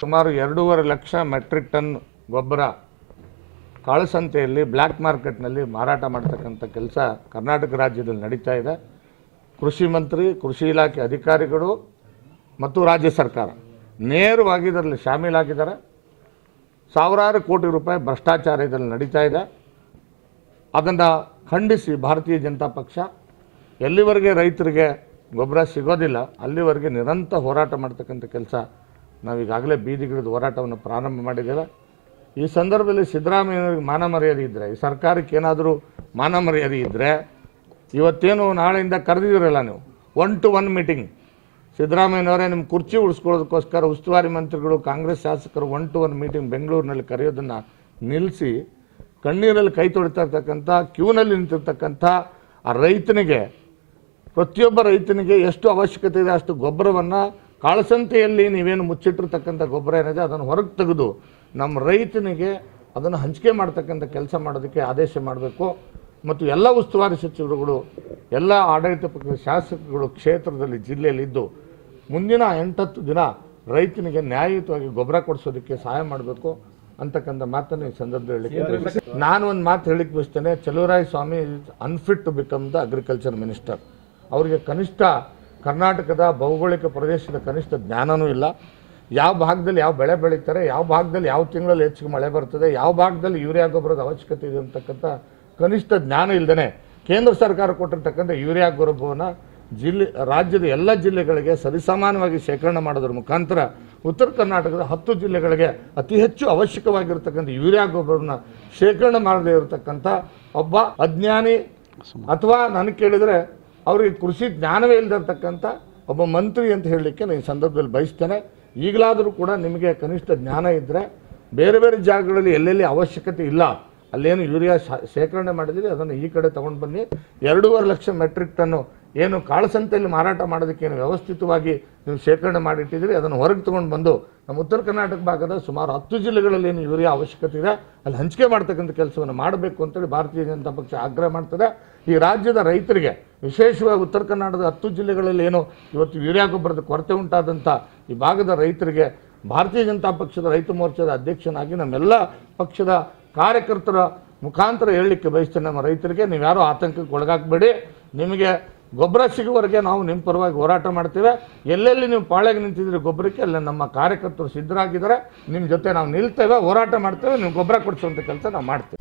ಸುಮಾರು 2.5 lakh metric ton ಗೊಬ್ಬರ ಕಾಳಸಂತೆಯಲ್ಲಿ ಬ್ಲ್ಯಾಕ್ ಮಾರ್ಕೆಟ್ನಲ್ಲಿ ಮಾರಾಟ ಮಾಡ್ತಕ್ಕಂಥ ಕೆಲಸ ಕರ್ನಾಟಕ ರಾಜ್ಯದಲ್ಲಿ ನಡೀತಾ ಇದೆ. ಕೃಷಿ ಮಂತ್ರಿ, ಕೃಷಿ ಇಲಾಖೆ ಅಧಿಕಾರಿಗಳು ಮತ್ತು ರಾಜ್ಯ ಸರ್ಕಾರ ನೇರವಾಗಿ ಇದರಲ್ಲಿ ಶಾಮೀಲಾಗಿದ್ದಾರೆ. ಸಾವಿರಾರು ಕೋಟಿ ರೂಪಾಯಿ ಭ್ರಷ್ಟಾಚಾರ ಇದರಲ್ಲಿ ನಡೀತಾ ಇದೆ. ಅದನ್ನು ಖಂಡಿಸಿ ಭಾರತೀಯ ಜನತಾ ಪಕ್ಷ ಎಲ್ಲಿವರೆಗೆ ರೈತರಿಗೆ ಗೊಬ್ಬರ ಸಿಗೋದಿಲ್ಲ ಅಲ್ಲಿವರೆಗೆ ನಿರಂತರ ಹೋರಾಟ ಮಾಡ್ತಕ್ಕಂಥ ಕೆಲಸ ನಾವೀಗಾಗಲೇ ಬೀದಿಗಿಳಿದು ಹೋರಾಟವನ್ನು ಪ್ರಾರಂಭ ಮಾಡಿದ್ದೇವೆ. ಈ ಸಂದರ್ಭದಲ್ಲಿ ಸಿದ್ದರಾಮಯ್ಯನವರಿಗೆ ಮಾನ ಮರ್ಯಾದೆ ಇದ್ದರೆ, ಈ ಸರ್ಕಾರಕ್ಕೆ ಏನಾದರೂ ಮಾನ ಮರ್ಯಾದೆ ಇದ್ದರೆ ಇವತ್ತೇನು ನಾಳೆಯಿಂದ ಕರೆದಿದ್ದೀರಲ್ಲ ನೀವು 1-to-1 ಮೀಟಿಂಗ್, ಸಿದ್ದರಾಮಯ್ಯನವರೇ ನಿಮ್ಮ ಕುರ್ಚಿ ಉಳಿಸ್ಕೊಳ್ಳೋದಕ್ಕೋಸ್ಕರ ಉಸ್ತುವಾರಿ ಮಂತ್ರಿಗಳು, ಕಾಂಗ್ರೆಸ್ ಶಾಸಕರು 1-to-1 ಮೀಟಿಂಗ್ ಬೆಂಗಳೂರಿನಲ್ಲಿ ಕರೆಯೋದನ್ನು ನಿಲ್ಲಿಸಿ ಕಣ್ಣೀರಲ್ಲಿ ಕೈ ತೊಳಿತಾ ಇರ್ತಕ್ಕಂಥ, ಕ್ಯೂನಲ್ಲಿ ನಿಂತಿರ್ತಕ್ಕಂಥ ಆ ರೈತನಿಗೆ, ಪ್ರತಿಯೊಬ್ಬ ರೈತನಿಗೆ ಎಷ್ಟು ಅವಶ್ಯಕತೆ ಇದೆ ಅಷ್ಟು ಗೊಬ್ಬರವನ್ನು ಕಾಳಸಂತೆಯಲ್ಲಿ ನೀವೇನು ಮುಚ್ಚಿಟ್ಟಿರ್ತಕ್ಕಂಥ ಗೊಬ್ಬರ ಏನಿದೆ ಅದನ್ನು ಹೊರಗೆ ತೆಗೆದು ನಮ್ಮ ರೈತನಿಗೆ ಅದನ್ನು ಹಂಚಿಕೆ ಮಾಡ್ತಕ್ಕಂಥ ಕೆಲಸ ಮಾಡೋದಕ್ಕೆ ಆದೇಶ ಮಾಡಬೇಕು. ಮತ್ತು ಎಲ್ಲ ಉಸ್ತುವಾರಿ ಸಚಿವರುಗಳು, ಎಲ್ಲ ಆಡಳಿತ ಪಕ್ಷದ ಶಾಸಕರುಗಳು ಕ್ಷೇತ್ರದಲ್ಲಿ ಜಿಲ್ಲೆಯಲ್ಲಿದ್ದು ಮುಂದಿನ 8-10 ದಿನ ರೈತನಿಗೆ ನ್ಯಾಯಯುತವಾಗಿ ಗೊಬ್ಬರ ಕೊಡಿಸೋದಕ್ಕೆ ಸಹಾಯ ಮಾಡಬೇಕು ಅಂತಕ್ಕಂಥ ಮಾತನ್ನು ಈ ಸಂದರ್ಭದಲ್ಲಿ ಹೇಳಿಕೆ. ನಾನು ಒಂದು ಮಾತು ಹೇಳಿಕ್ಕೆ ಬಯಸ್ತೇನೆ, Chaluvaraya Swamy unfit to become the agriculture minister. ಅವರಿಗೆ ಕನಿಷ್ಠ ಕರ್ನಾಟಕದ ಭೌಗೋಳಿಕ ಪ್ರದೇಶದ ಕನಿಷ್ಠ ಜ್ಞಾನವೂ ಇಲ್ಲ. ಯಾವ ಭಾಗದಲ್ಲಿ ಯಾವ ಬೆಳೆ ಬೆಳೀತಾರೆ, ಯಾವ ಭಾಗದಲ್ಲಿ ಯಾವ ತಿಂಗಳಲ್ಲಿ ಹೆಚ್ಚಿಗೆ ಮಳೆ ಬರ್ತದೆ, ಯಾವ ಭಾಗದಲ್ಲಿ ಯೂರಿಯಾ ಗೊಬ್ಬರದ ಅವಶ್ಯಕತೆ ಇದೆ ಅಂತಕ್ಕಂಥ ಕನಿಷ್ಠ ಜ್ಞಾನ ಇಲ್ಲದೇ ಕೇಂದ್ರ ಸರ್ಕಾರ ಕೊಟ್ಟಿರ್ತಕ್ಕಂಥ ಯೂರಿಯಾ ಗೊಬ್ಬರವನ್ನು ರಾಜ್ಯದ ಎಲ್ಲ ಜಿಲ್ಲೆಗಳಿಗೆ ಸರಿಸಮಾನವಾಗಿ ಶೇಖರಣೆ ಮಾಡೋದ್ರ ಮುಖಾಂತರ ಉತ್ತರ ಕರ್ನಾಟಕದ 10 ಜಿಲ್ಲೆಗಳಿಗೆ ಅತಿ ಹೆಚ್ಚು ಅವಶ್ಯಕವಾಗಿರ್ತಕ್ಕಂಥ ಯೂರಿಯಾ ಗೊಬ್ಬರವನ್ನು ಶೇಖರಣೆ ಮಾಡದೇ ಇರತಕ್ಕಂಥ ಒಬ್ಬ ಅಜ್ಞಾನಿ ಅಥವಾ ನನಗೆ ಕೇಳಿದರೆ ಅವರಿಗೆ ಕೃಷಿ ಜ್ಞಾನವೇ ಇಲ್ಲದಿರ್ತಕ್ಕಂಥ ಒಬ್ಬ ಮಂತ್ರಿ ಅಂತ ಹೇಳಲಿಕ್ಕೆ ನಾನು ಈ ಸಂದರ್ಭದಲ್ಲಿ ಬಯಸ್ತೇನೆ. ಈಗಲಾದರೂ ಕೂಡ ನಿಮಗೆ ಕನಿಷ್ಠ ಜ್ಞಾನ ಇದ್ದರೆ ಬೇರೆ ಬೇರೆ ಜಾಗಗಳಲ್ಲಿ ಎಲ್ಲೆಲ್ಲಿ ಅವಶ್ಯಕತೆ ಇಲ್ಲ ಅಲ್ಲೇನು ಯೂರಿಯಾ ಶೇಖರಣೆ ಮಾಡಿದ್ದೀರಿ ಅದನ್ನು ಈ ಕಡೆ ತೊಗೊಂಡು ಬನ್ನಿ. 2.5 ಲಕ್ಷ ಮೆಟ್ರಿಕ್ ಟನ್ನು ಏನು ಕಾಳಸಂತೆಯಲ್ಲಿ ಮಾರಾಟ ಮಾಡೋದಕ್ಕೆ ಏನು ವ್ಯವಸ್ಥಿತವಾಗಿ ನೀವು ಶೇಖರಣೆ ಮಾಡಿಟ್ಟಿದ್ದೀರಿ ಅದನ್ನು ಹೊರಗೆ ತೊಗೊಂಡು ಬಂದು ನಮ್ಮ ಉತ್ತರ ಕರ್ನಾಟಕ ಭಾಗದ ಸುಮಾರು 10 ಜಿಲ್ಲೆಗಳಲ್ಲಿ ಏನು ಯೂರಿಯಾ ಅವಶ್ಯಕತೆ ಇದೆ ಅಲ್ಲಿ ಹಂಚಿಕೆ ಮಾಡ್ತಕ್ಕಂಥ ಕೆಲಸವನ್ನು ಮಾಡಬೇಕು ಅಂತೇಳಿ ಭಾರತೀಯ ಜನತಾ ಪಕ್ಷ ಆಗ್ರಹ ಮಾಡ್ತದೆ. ಈ ರಾಜ್ಯದ ರೈತರಿಗೆ, ವಿಶೇಷವಾಗಿ ಉತ್ತರ ಕರ್ನಾಟಕದ 10 ಜಿಲ್ಲೆಗಳಲ್ಲಿ ಏನು ಇವತ್ತು ಯೂರಿಯಾ ಗೊಬ್ಬರದ ಕೊರತೆ ಉಂಟಾದಂಥ ಈ ಭಾಗದ ರೈತರಿಗೆ ಭಾರತೀಯ ಜನತಾ ಪಕ್ಷದ ರೈತ ಮೋರ್ಚಾದ ಅಧ್ಯಕ್ಷನಾಗಿ ನಮ್ಮೆಲ್ಲ ಪಕ್ಷದ ಕಾರ್ಯಕರ್ತರ ಮುಖಾಂತರ ಹೇಳಲಿಕ್ಕೆ ಬಯಸ್ತೇನೆ, ನಮ್ಮ ರೈತರಿಗೆ ನೀವು ಯಾರೂ ಆತಂಕಕ್ಕೆ ಒಳಗಾಗಬೇಡಿ. ನಿಮಗೆ ಗೊಬ್ಬರ ಸಿಗುವವರೆಗೆ ನಾವು ನಿಮ್ಮ ಪರವಾಗಿ ಹೋರಾಟ ಮಾಡ್ತೇವೆ. ಎಲ್ಲೆಲ್ಲಿ ನೀವು ಪಾಳೆಗೆ ನಿಂತಿದ್ದೀರಿ ಗೊಬ್ಬರಕ್ಕೆ ಅಲ್ಲಿ ನಮ್ಮ ಕಾರ್ಯಕರ್ತರು ಸಿದ್ಧರಾಗಿದ್ದಾರೆ. ನಿಮ್ಮ ಜೊತೆ ನಾವು ನಿಲ್ತೇವೆ, ಹೋರಾಟ ಮಾಡ್ತೇವೆ, ನೀವು ಗೊಬ್ಬರ ಕೊಡಿಸುವಂಥ ಕೆಲಸ ನಾವು ಮಾಡ್ತೇವೆ.